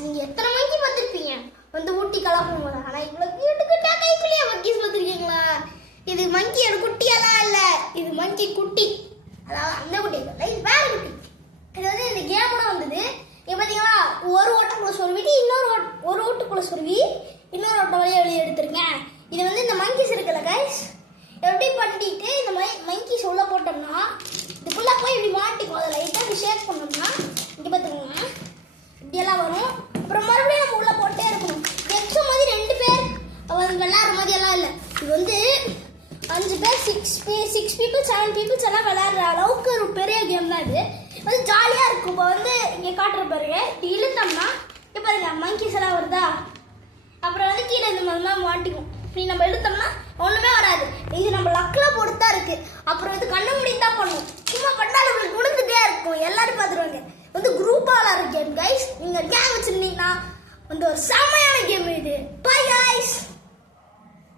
நீங்க எத்தனை மங்கி பார்த்துருப்பீங்க வந்து ஊட்டி கலாப்பம் போது. ஆனா இவ்வளவு கியூட்டுக்கிட்டா கைக்குள்ளேயே மங்கி பார்த்துருக்கீங்களா? இது மங்கியோட குட்டியெல்லாம் இல்ல, இது மங்கி குட்டி. அதாவது அந்த குட்டி இல்லை, இது வேற குட்டி. இது வந்து இந்த கேமோட வந்தது. இங்க பாத்தீங்களா, ஒரு ஓட்டக்குள்ள சொருவிட்டு ஒரு ஓட்டுக்குள்ள சொருவி இன்னொரு ஓட்ட வழியா வெளியே எடுத்திருக்கேன். இது வந்து இந்த மங்கிஸ் இருக்குல்ல கைஸ், எப்படி பண்ணிட்டு இந்த மாதிரி மங்கிஸ் உள்ள போட்டோம்னா இதுக்குள்ள போய் இப்படி மாட்டிக்கும். அதை லைட்டாக இப்படி ஷேக் பண்ணோம்னா இங்கே பார்த்துக்கோங்க இப்படியெல்லாம் வரும். அப்புறம் மறுபடியும் நம்ம உள்ள போட்டே இருக்கணும். எக்ஸோ மாதிரி 2 பேர் அவங்க விளையாடுற மாதிரி எல்லாம் இல்லை. இது வந்து 5 பேர் 6 people 7 people எல்லாம் விளையாடுற அளவுக்கு ஒரு பெரிய கேம் தான். இது வந்து ஜாலியாக இருக்கும். இப்போ வந்து இங்கே காட்டுற பாருங்க, இப்படி இழுத்தோம்னா இப்போ பாருங்க மங்கிஸ் எல்லாம் வருதா. அப்புறம் வந்து கீழே இந்த மாதிரிலாம் மாட்டிக்கும். இப்படி நம்ம எடுத்தோம்னா ஒண்ணுமே வராது. இது நம்ம லக்ல பொறுத்தா இருக்கு. அப்புறம் வந்து கண்ண முடிந்தா பண்ணும், சும்மா பண்ணா நம்மளுக்கு விழுந்துட்டே இருக்கும். எல்லாரும் பாத்துருவாங்க. வந்து குரூப்பா விளையாடுற கேம் கைஸ். நீங்க கேம் வச்சிருந்தீங்கன்னா வந்து ஒரு செம்ம